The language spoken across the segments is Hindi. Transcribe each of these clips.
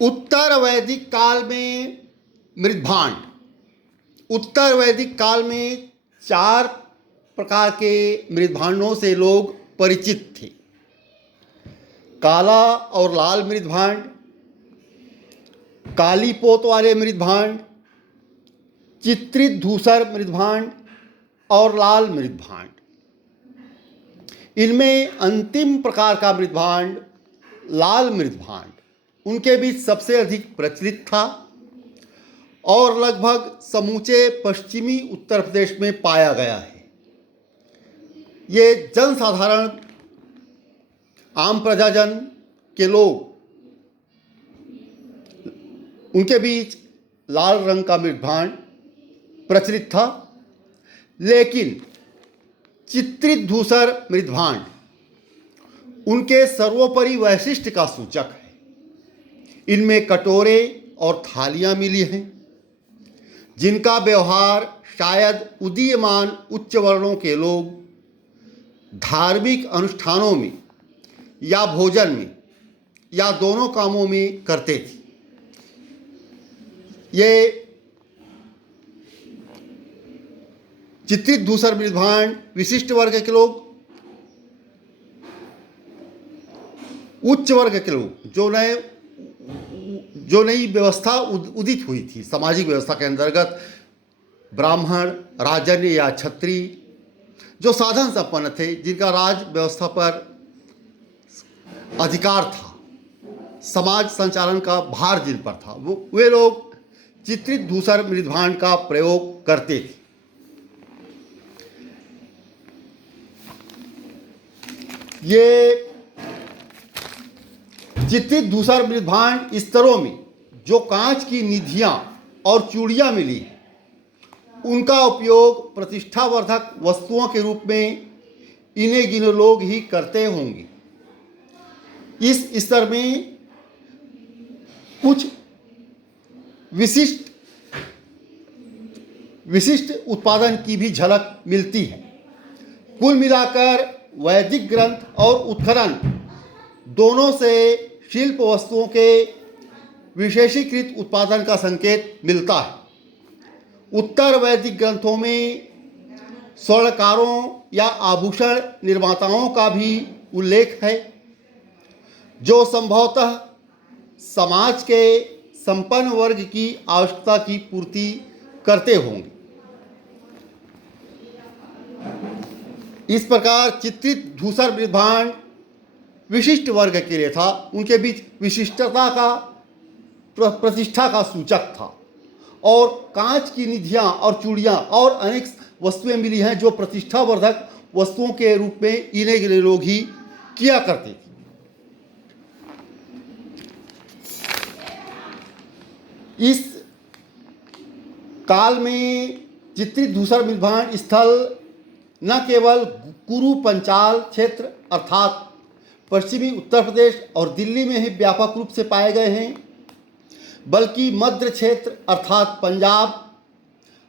उत्तर वैदिक काल में मृद्भांड, उत्तर वैदिक काल में 4 प्रकार के मृद्भांडों से लोग परिचित थे। काला और लाल मृद्भांड, काली पोत वाले मृद्भांड, चित्रित धूसर मृद्भांड और लाल मृद्भांड। इनमें अंतिम प्रकार का मृद्भांड लाल मृद्भांड उनके बीच सबसे अधिक प्रचलित था और लगभग समूचे पश्चिमी उत्तर प्रदेश में पाया गया है। ये जनसाधारण आम प्रजाजन के लोग उनके बीच लाल रंग का मृद्भांड प्रचलित था, लेकिन चित्रित धूसर मृद्भांड उनके सर्वोपरि वैशिष्ट का सूचक है। इनमें कटोरे और थालियां मिली हैं जिनका व्यवहार शायद उदीयमान उच्च वर्णों के लोग धार्मिक अनुष्ठानों में या भोजन में या दोनों कामों में करते थे। ये चित्रित धूसर मृद्भांड विशिष्ट वर्ग के लोग, उच्च वर्ग के लोग, जो नई व्यवस्था उदित हुई थी सामाजिक व्यवस्था के अंतर्गत, ब्राह्मण, राजन्य या क्षत्रिय, जो साधन संपन्न थे, जिनका राज व्यवस्था पर अधिकार था, समाज संचालन का भार जिन पर था, वे लोग चित्रित धूसर मृद्भांड का प्रयोग करते थे। ये चित्रित धूसर मृद्भांड स्तरों में जो कांच की निधियां और चूड़ियां मिली हैं, उनका उपयोग प्रतिष्ठावर्धक वस्तुओं के रूप में इन्हें गिने लोग ही करते होंगे। इस स्तर में कुछ विशिष्ट उत्पादन की भी झलक मिलती है। कुल मिलाकर वैदिक ग्रंथ और उत्खनन दोनों से शिल्प वस्तुओं के विशेषीकृत उत्पादन का संकेत मिलता है। उत्तर वैदिक ग्रंथों में स्वर्णकारों या आभूषण निर्माताओं का भी उल्लेख है, जो संभवतः समाज के संपन्न वर्ग की आवश्यकता की पूर्ति करते होंगे। इस प्रकार चित्रित धूसर मृद्भांड विशिष्ट वर्ग के लिए था, उनके बीच विशिष्टता का प्रतिष्ठा का सूचक था, और कांच की निधियां और चूड़ियां और अनेक वस्तुएं मिली हैं जो प्रतिष्ठावर्धक वस्तुओं के रूप में इन्हें गिने लोग ही किया करते थे। इस काल में चित्रित धूसर मृद्भांड स्थल न केवल कुरु पंचाल क्षेत्र अर्थात पश्चिमी उत्तर प्रदेश और दिल्ली में ही व्यापक रूप से पाए गए हैं, बल्कि मध्य क्षेत्र अर्थात पंजाब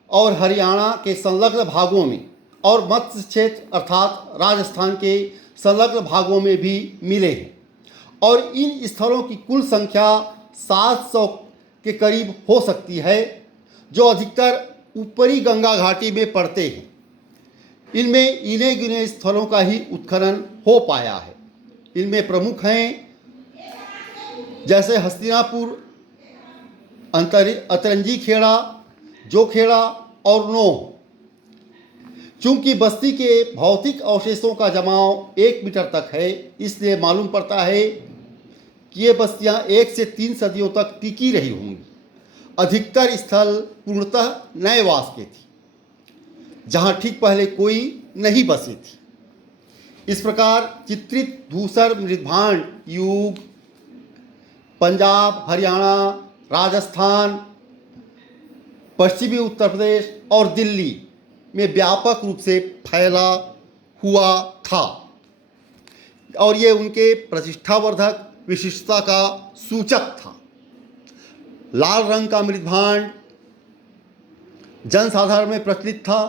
और हरियाणा के संलग्न भागों में और मध्य क्षेत्र अर्थात राजस्थान के संलग्न भागों में भी मिले हैं, और इन स्थलों की कुल संख्या 700 के करीब हो सकती है, जो अधिकतर ऊपरी गंगा घाटी में पड़ते हैं। इनमें इन्हें गिने स्थलों का ही उत्खनन हो पाया है। इनमें प्रमुख हैं जैसे हस्तिनापुर, अतरंजी खेड़ा, जोखेड़ा और नोह। चूंकि बस्ती के भौतिक अवशेषों का जमाव 1 मीटर तक है, इसलिए मालूम पड़ता है कि ये बस्तियां 1 से 3 सदियों तक टिकी रही होंगी। अधिकतर स्थल पूर्णतः नए वास के थी, जहां ठीक पहले कोई नहीं बसी थी। इस प्रकार चित्रित धूसर मृद्भांड युग पंजाब, हरियाणा, राजस्थान, पश्चिमी उत्तर प्रदेश और दिल्ली में व्यापक रूप से फैला हुआ था, और ये उनके प्रतिष्ठावर्धक विशिष्टता का सूचक था। लाल रंग का मृद्भांड जनसाधारण में प्रचलित था।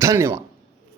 धन्यवाद।